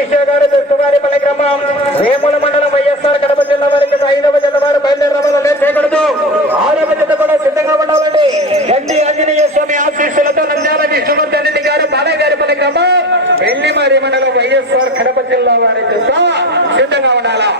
మల్లేశ్వర గారు దుర్గవారిపల్లి గ్రామం వేముల మండలం వైఎస్ఆర్ కడప జిల్లా వారికి ఐదవ జత వారు బయలుదేరవాలని చేయకూడదు ఆరవ జత కూడా సిద్ధంగా ఉండాలండి గండి ఆంజనేయ స్వామి ఆశీస్సులతో నంద్యాల విష్ణుమూర్తి రెడ్డి గారు బాలగారిపల్లి గ్రామం వెల్లిమారి మండలం వైఎస్ఆర్ కడప జిల్లా వారి జత సిద్ధంగా ఉండాలా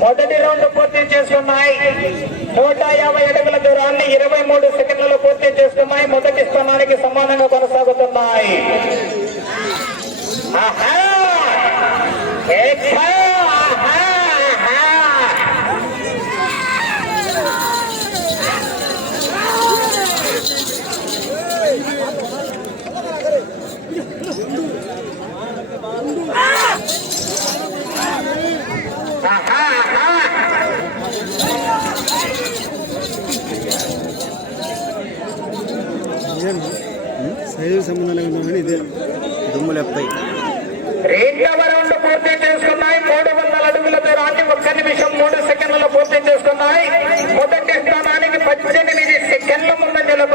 మొదటి రౌండ్ పూర్తి చేస్తున్నాయి నూట యాభై అడుగుల దూరాన్ని ఇరవై మూడు సెకండ్లలో పూర్తి చేస్తున్నాయి మొదటి స్థానానికి సమానంగా కొనసాగుతున్నాయి ఆహా! ఎక్కా! ఆహా! ఆహా! ఆహా! ఆహా! సైజు సంబంధం లేకుండా కానీ ఇదే దుమ్ము లేపుతాయి రెండవ రౌండ్ పూర్తి చేసుకున్నాయి మూడు వందల అడుగుల దూరాన్ని ఒక్క నిమిషం మూడు సెకండ్లలో పూర్తి చేసుకున్నాయి మొదటి స్థానానికి పద్దెనిమిది సెకండ్ల ముందంజలో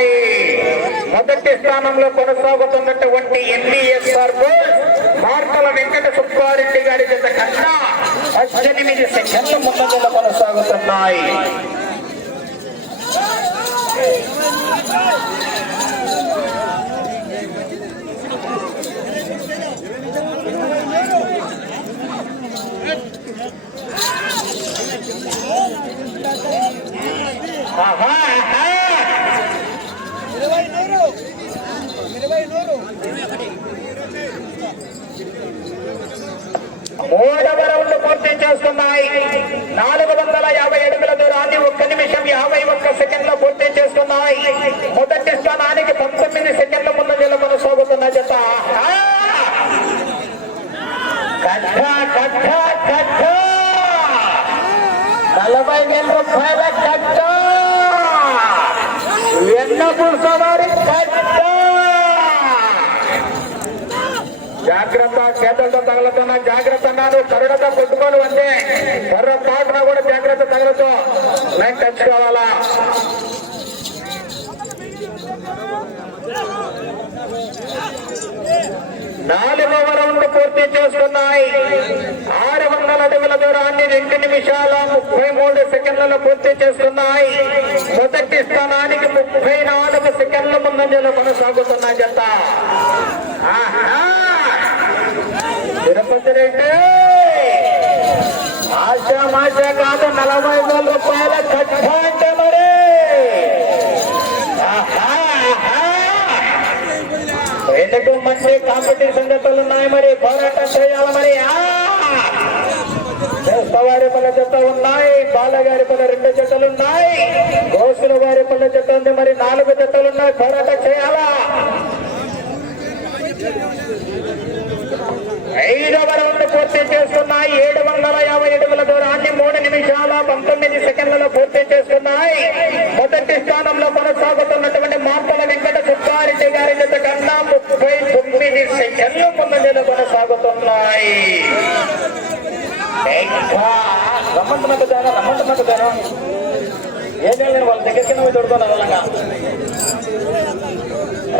ఉన్నాయి. మొదటి స్థానంలో కొనసాగుతున్నటువంటి ఎన్బిఎస్ఆర్ మార్కల వెంకట సుబ్బారెడ్డి గారి జత కన్నా పద్దెనిమిది సెకండ్ల ముందంజలో కొనసాగుతున్నాయి. ఆహా ఆహా మూడవ రౌండ్ పూర్తి చేస్తున్నాయి. నాలుగు వందల యాభై అడుగుల దూరాన్ని ఒక్క నిమిషం యాభై ఒక్క సెకండ్ పూర్తి చేస్తున్నాయి. మొదటి స్థానానికి పంతొమ్మిది సెకండ్ల ముందు నిలబడి సాగుతున్న జత నలభై వేల రూపాయల కట్ట! ఎన్న సవారి కట్ట! జాగ్రత్త చేతలతో తగలతున్నా జాగ్రత్త అన్నాను కరుడతో కొట్టుకోను అంటే కర్ర పాటున కూడా జాగ్రత్త తగలతో. నేను టచ్ కావాలా నాలుగవ రౌండ్ పూర్తి చేస్తున్నాయి ఆరు వందల అడుగుల దూరాన్ని రెండు నిమిషాల ముప్పై మూడు సెకండ్లలో పూర్తి చేస్తున్నాయి మొదటి స్థానానికి ముప్పై నాలుగు సెకండ్ల ముందంజలో కొనసాగుతున్న జత ఆహా! తిరుపతి ఆశా కాదు నలభై వేల రూపాయల కట్ట అంటే మరి ఆహా! ఎందుకు మంచి కాంపిటీషన్ జతలు ఉన్నాయి మరి పోరాటం చేయాలి మరి ఆ! వారి పల్ల జత ఉన్నాయి బాలగారి పల్ల రెండు జతలు ఉన్నాయి గోసుల వారి పల్ల జత ఉంది మరి నాలుగు జతలు ఉన్నాయి పోరాటం చేయాలా ఐదవ రౌండ్ పూర్తి చేస్తున్నాయి. ఏడు వందల యాభై అడుగుల దూరాన్ని మూడు నిమిషాల పంతొమ్మిది సెకండ్లలో పూర్తి చేస్తున్నాయి. మొదటి స్థానంలో కొనసాగుతున్నటువంటి మార్తల వెంకట సుబ్బారెడ్డి గారి జత కన్నా ముప్పై తొమ్మిది సెకండ్లు ముందంజలో కొనసాగుతున్నాయి. రమ్మంటున్నట్టు దానా రమ్మంటున్నట్టు దానా ఏం వాళ్ళ దగ్గరికి నువ్వు దొరుకుతాను అలాగా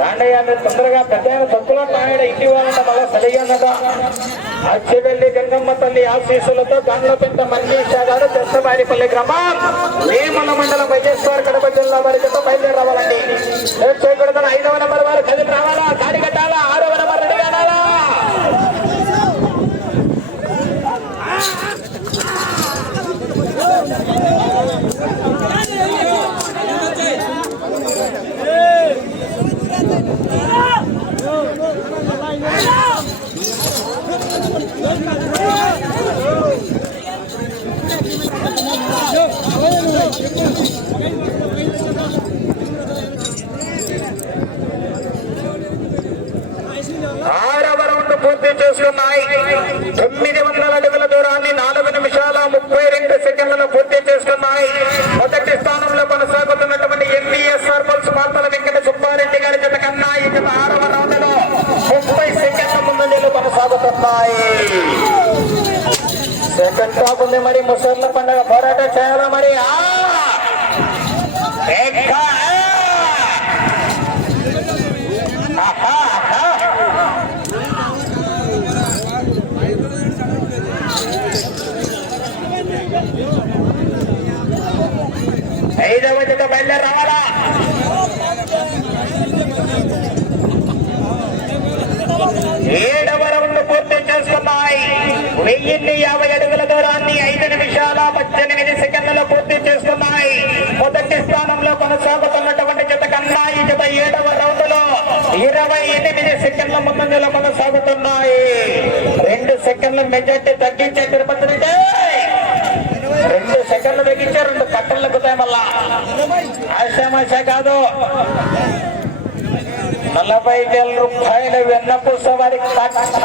రాండయ్య మీరు తొందరగా పెద్ద తక్కువ నాయుడు ఇంటి వాళ్ళ మళ్ళా సరిగన్నట అచ్చవెల్లి గంగమ్మ తల్లి ఆశీస్సులతో గండ్ల పెద్ద మల్లీష గారు దశవారిపల్లి గ్రామం. వేమల మండలం వైద్యేశ్వర కడప జిల్లా వారితో బయలుదేరవాలండి వెయ్యిన్ని యాభై అడుగుల దూరాన్ని ఐదు నిమిషాల పద్దెనిమిది సెకండ్లలో పూర్తి చేస్తున్నాయి. మొదటి స్థానంలో కొనసాగుతున్నటువంటి జత కన్నా ఈ జత ఏడవ రౌండ్లో ఇరవై ఎనిమిది సెకండ్ల ముందంజలో కొనసాగుతున్నాయి. రెండు సెకండ్ల మెజార్టీ తగ్గించే తిరుపతి రెడ్డి. రెండు సెకండ్లు తగ్గించే రెండు పట్టలు ఎక్కుతాయి మళ్ళా ఆశామాష కాదు. నలభై వేల రూపాయల వెన్నపూస వారి కట్ట.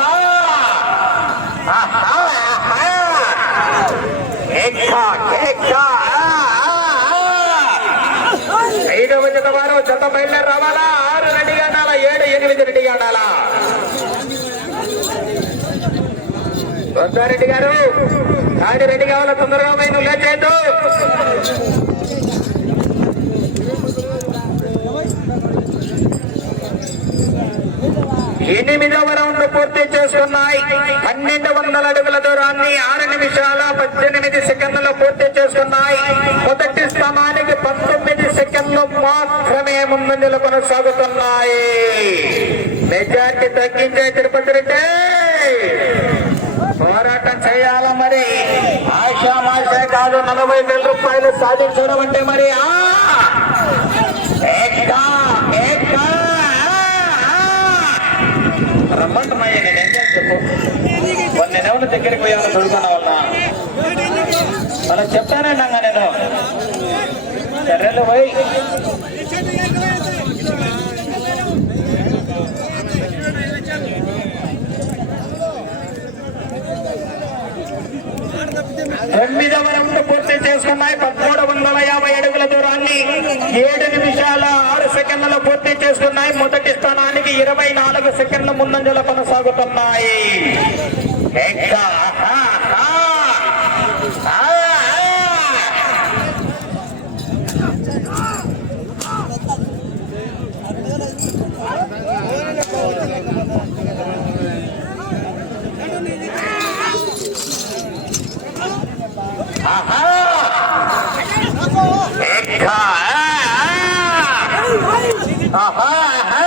ఐదవ జత వారు జత బయలుదేరి రావాలా ఆరు రెడీగా ఉండాలా ఏడు ఎనిమిది రెడీగా ఉండాలా రెడ్డి గారు కాడి రెడ్డి కావాలా తొందరగా పైన ఎనిమిదవ రౌండ్ పూర్తి చేసుకున్నాయి. పన్నెండు వందల అడుగుల దూరాన్ని ఆరు నిమిషాల పద్దెనిమిది సెకండ్లు పూర్తి చేసుకున్నాయి. మొదటి స్థానానికి పంతొమ్మిది సెకండ్లు మాత్రమే ముందంజలు కొనసాగుతున్నాయి మెజార్టీ తగ్గించే తిరుపతి రెడ్డి. పోరాటం చేయాల మరి? ఆశామాష కాదు నలభై వేల రూపాయలు సాధించడం అంటే మరి ఆ ఏకా, ఏకా, ఆ, ఆ. రమ్మంటున్నాయి నేను ఏం చేసి చెప్పు. కొన్ని నెలల దగ్గరికి పోయాలని చదువుకున్న వల్ల మనం చెప్తానండి నేను. సరేలే పోయి. తొమ్మిదవ రౌండ్ పూర్తి చేసుకున్నాయి. పదమూడు వందల యాభై అడుగుల దూరాన్ని ఏడు నిమిషాల ఆరు సెకండ్లలో పూర్తి చేసుకున్నాయి. మొదటి స్థానానికి ఇరవై నాలుగు సెకండ్ల ముందంజల కొనసాగుతున్నాయి. ఎక్కా, ఆ, ఆ. ఆహా. ఎక్కా, ఆ, ఆ. ఆహా, ఆహా.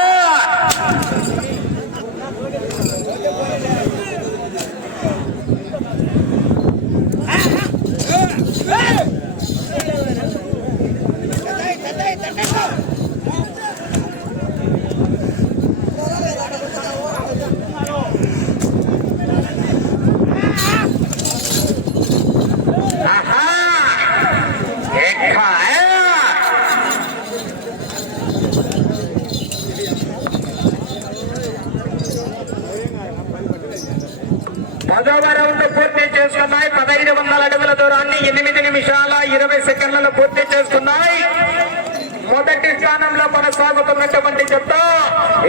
ఆహా. ఎక్కా, ఆ. పదవ రౌండ్ పూర్తి చేసుకున్నాయి పదహైదు వందల అడుగుల దూరాన్ని ఎనిమిది నిమిషాల ఇరవై సెకండ్లలో పూర్తి చేసుకున్నాయి మొదటి స్థానంలో కొనసాగుతున్నటువంటి జత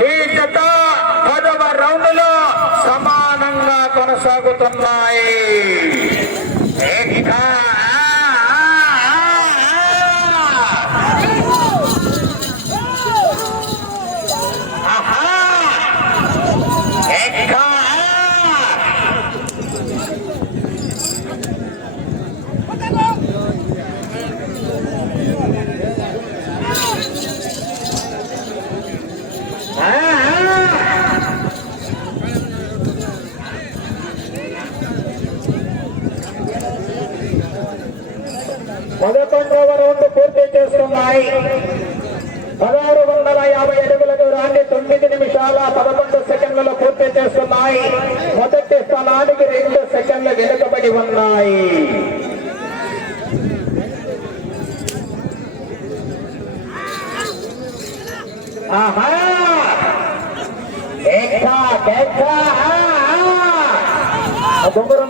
ఈ జత పదవ రౌండ్లో సమానంగా కొనసాగుతున్నాయి. పదకొండవ రౌండ్ పూర్తి చేస్తున్నాయి. పదహారు వందల యాభై అడుగుల దూరాన్ని తొమ్మిది నిమిషాల పదకొండు సెకండ్లలో పూర్తి చేస్తున్నాయి. మొదటి స్థలానికి రెండు సెకండ్లు వెనుకబడి ఉన్నాయి. ఆహా! బొమ్మరం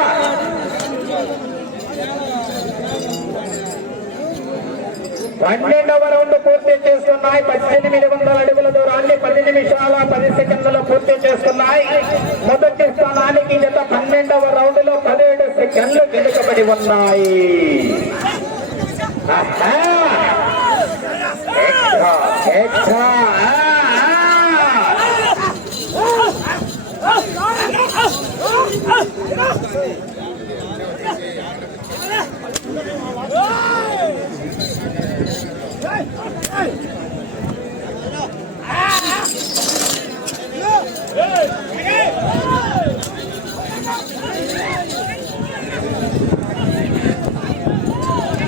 పన్నెండవ రౌండ్ పూర్తి చేస్తున్నాయి. పద్దెనిమిది వందల అడుగుల దూరాన్ని పది నిమిషాల పది సెకండ్లలో పూర్తి చేస్తున్నాయి. మొదటి స్థానానికి గత పన్నెండవ రౌండ్లో పదిహేడు సెకండ్లు వెనుకబడి ఉన్నాయి. ఆహా! ఎక్కా, ఎక్కా, ఆ,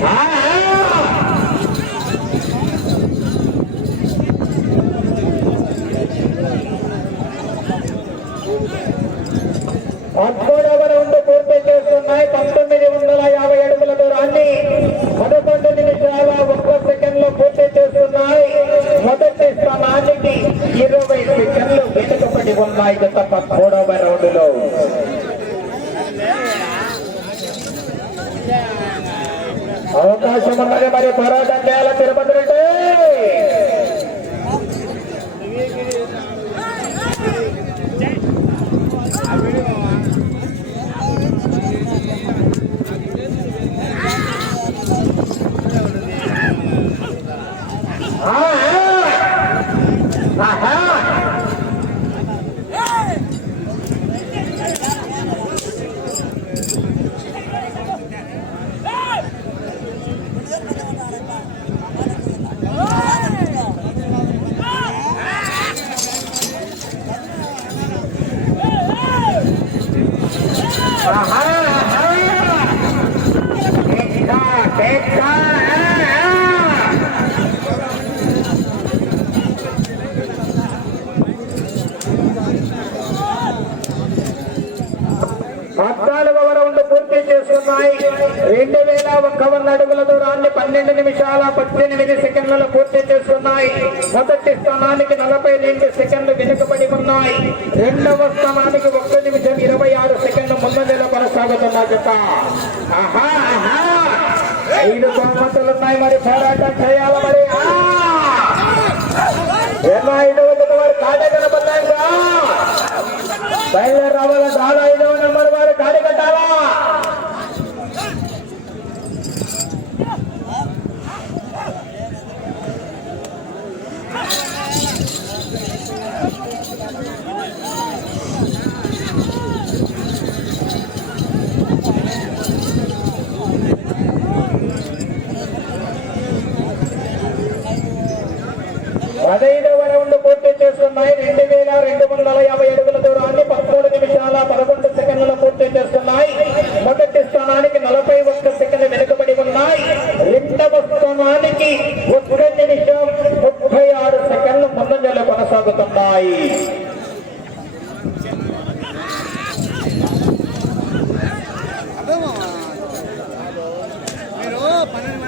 ఆ. పదమూడవ రౌండ్ పూర్తి చేస్తున్నాయి పంతొమ్మిది వందల యాభై అడుగుల దూరాన్ని పదకొండు నిమిషాల ఒక్క సెకండ్లో పూర్తి చేస్తున్నాయి మొదటి స్థానానికి ఇరవై సెకండ్లు వెనుకబడి ఉన్నాయి గత పదమూడవ రౌండ్లో అవకాశం ఉన్నది మరి పోరాటం చేయాలి తిరుపతి రెడ్డి ఆ, ఆ. ఆహా. ఆహా, ఆహా. టెక్కా, టెక్కా, ఆ, ఆ. పద్నాలుగవ రౌండ్ పూర్తి చేస్తున్నాయి రెండు వేల ఒక్క వంద అడుగుల దూరాన్ని పన్నెండు నిమిషాల పద్దెనిమిది సెకండ్లలో పూర్తి చేస్తున్నాయి మొదటి స్థానానికి నలభై రెండు సెకండ్లు వెనుకబడి ఉన్నాయి. రెండవ స్థానానికి ఒక్క నిమిషం ఇరవై ఆరు సెకండ్ల ముందంజలో కొనసాగుతున్న జత. ఆహా ఆహా. ఐదు బహుమతులు ఉన్నాయి మరి పోరాటం చేయాలి మరి. ఆ! ఎన్నో ఐదవ వారు కాటే కనబడ్డాయిగా బయలుదేరి రావాల చాలా ఐదవ నెంబర్ వారు కాడి కట్టాలా? పదైదవ రౌండ్ పూర్తి చేస్తున్నాయి. రెండు వేల రెండు వందల యాభై అడుగుల దూరాన్ని పదమూడు నిమిషాల పదకొండు సెకండ్లలో పూర్తి చేస్తున్నాయి. మొదటి స్థానానికి నలభై ఒక్క సెకండ్ వెనుకబడి ఉన్నాయి. రెండవ స్థానానికి ఒక్క నిమిషం ముప్పై ఆరు సెకండ్లు ముందంజలు కొనసాగుతున్నాయి. పన్నెండు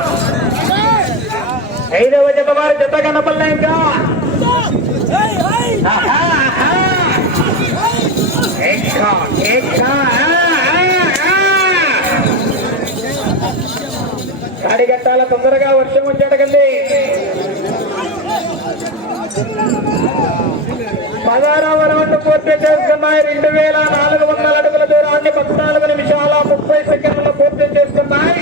ఆహా. ఎక్కా, ఎక్కా, ఆ, ఆ, ఆ. అడిగట్టాల తొందరగా వర్షం వచ్చేటకండి పదహారవ రౌండ్ పూర్తి చేసుకున్నాయి. రెండు వేల నాలుగు వందల అడుగుల దూరాన్ని పద్నాలుగు నిమిషాల ముప్పై సెకండ్లు పూర్తి చేసుకున్నాయి.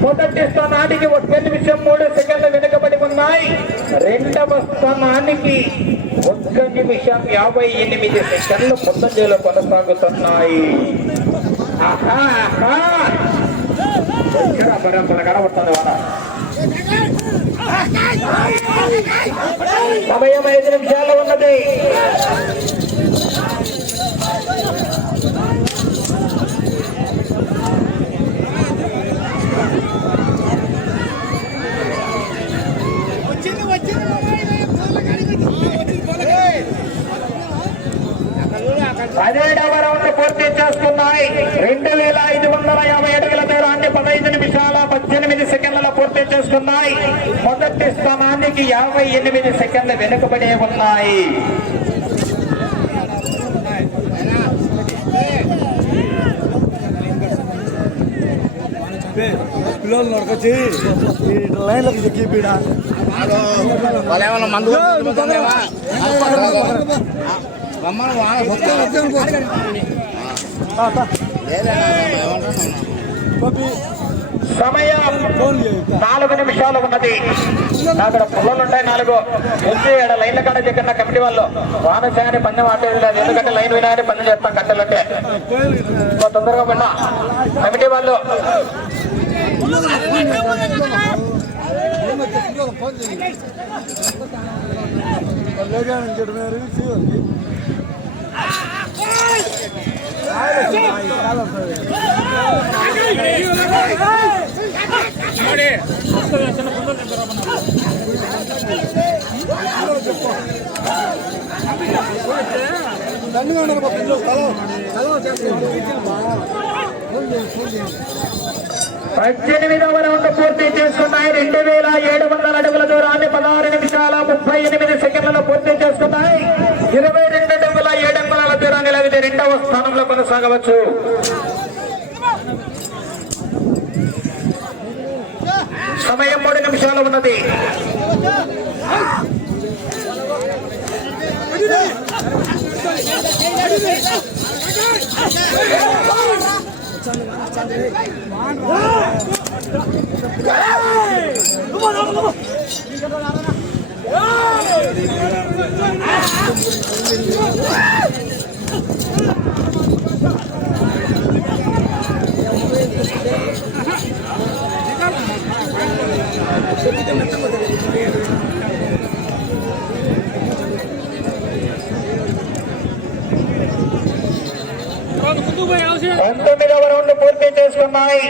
మొదటి స్థానానికి ఒక్క నిమిషం మూడు సెకండ్లు రెండవ స్థానానికి ఒక్క నిమిషం యాభై ఎనిమిది సెకండ్లు ముందంజలో కొనసాగుతున్నాయి. కనబడుతుంది సమయం ఐదు నిమిషాలు ఉన్నది వచ్చింది వచ్చింది వచ్చింది పదిహేడవ రౌండ్ పూర్తి చేసుకున్నాయి రెండు వేల ఐదు వందల యాభై అడుగుల దూరాన్ని పదహైదు నిమిషాల పద్దెనిమిది సెకండ్ల పూర్తి చేసుకున్నాయి మొదటి స్థానానికి యాభై సెకండ్లు వెనుకబడే ఉన్నాయి. పిల్లలు నడకొచ్చి ఈ లైన్లకు చెక్కి పీడ మందు? రమ్మని సమయం నాలుగు నిమిషాలు ఉన్నది. అక్కడ పుల్లలు ఉంటాయి నాలుగు. వచ్చి ఇక్కడ లైన్ల కాడ చెక్కిన కమిటీ వాళ్ళు వాన చేయని పందెం ఆటేది లేదు ఎందుకంటే లైన్ వినాయని పందెం చేస్తాం కట్టెలంటే తొందరగా పడినా కమిటీ వాళ్ళు ఫోన్ చెప్పినారు దండిగా ఉన్నారు మా పిల్లలు పద్దెనిమిదవ రౌండ్ పూర్తి చేసుకున్నాయి. రెండు వేల ఏడు వందల అడుగుల దూరాన్ని పదహారు నిమిషాల ముప్పై ఎనిమిది సెకండ్లలో పూర్తి చేసుకున్నాయి. ఇరవై రెండు అడుగుల ఏడు అంగుళాల దూరాన్ని లాగితే రెండవ స్థానంలో కొనసాగవచ్చు. సమయం మూడు నిమిషాలు ఉన్నది. పంతొమ్మిదవ రౌండ్ పూర్తి చేసుకున్నాయి.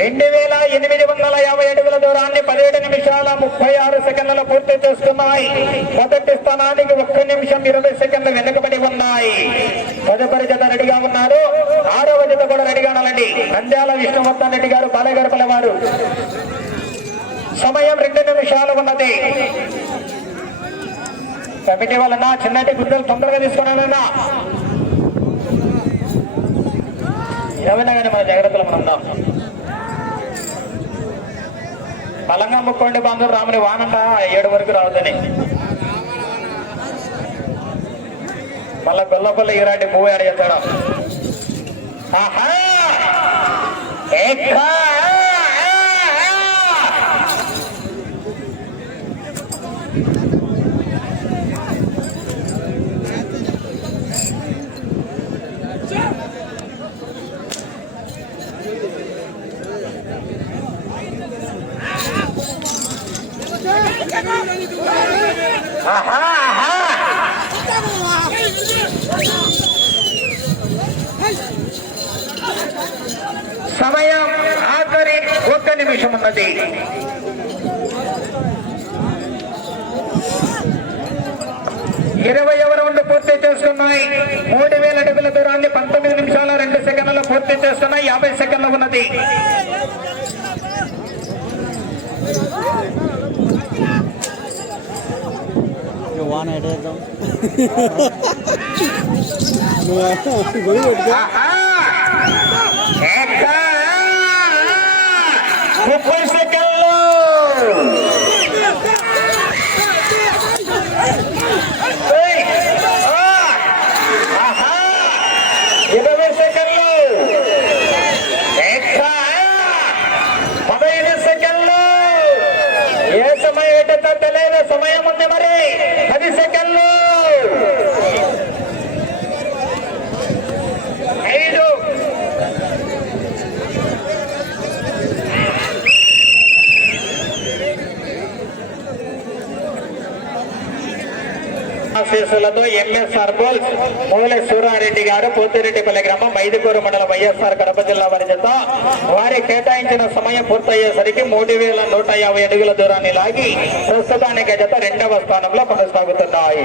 రెండు వేల ఎనిమిది వందల యాభై అడుగుల దూరాన్ని పదిహేడు నిమిషాల ముప్పై ఆరు సెకండ్లలో పూర్తి చేసుకున్నాయి. మొదటి స్థానానికి ఒక్క నిమిషం ఇరవై సెకండ్లు వెనుకబడి ఉన్నాయి. తదుపరి జత రెడీగా ఉన్నారు. ఆరవ జత కూడా రెడీగా ఉండాలండి నంద్యాల విష్ణువర్ధన్ రెడ్డి గారు బాలగడపల వారు. సమయం రెండు నిమిషాలు ఉన్నది. కమిటీ వలన చిన్నటి గుడ్డలు తొందరగా తీసుకున్నానన్నా ఏమైనా కానీ మన జాగ్రత్తలు మనం ఉందాం. బలంగా ముక్కోండి బాంధవ రాముని వానంట ఏడు వరకు రావద్దని. మళ్ళా గొల్లపల్లి ఈరాటి పువ్వు అడిగేస్తాడు ఆహా! ఆహా సమయం ఆఖరి ఒక్క నిమిషం ఉన్నది. ఇరవై రౌండ్ పూర్తి చేస్తున్నాయి. మూడు వేల అడుగుల దూరాన్ని పంతొమ్మిది నిమిషాల రెండు సెకండ్లలో పూర్తి చేస్తున్నాయి. యాభై సెకండ్లు ఉన్నది. వాన ఎడేద్దాం నువ్వు గొయ్యి పెట్టుకో ఆహా! ఎక్కా! ముప్పై సెకండ్లు ఏయ్! ఆ! ఆహా! ఇరవై సెకండ్లు ఎక్స్ట్రా పదహైదు సెకండ్లు ఏ సమయం ఏంటో తెలియదు సమయం ఉంది మరి పది సెకండ్లు ఐదు ఆశీస్సులతో ఎంఎస్ఆర్ బోల్స్ మూల సూరారెడ్డి గారు పోతిరెడ్డిపల్లి గ్రామం మైదుకూరు మండలం వైఎస్ఆర్ కడప జిల్లా వారి చేత వారి కేటాయించిన సమయం పూర్తయ్యేసరికి మూడు వేల నూట యాభై అడుగుల దూరాన్ని లాగి ప్రస్తుతానికి జత రెండవ స్థానంలో కొనసాగుతున్నాయి.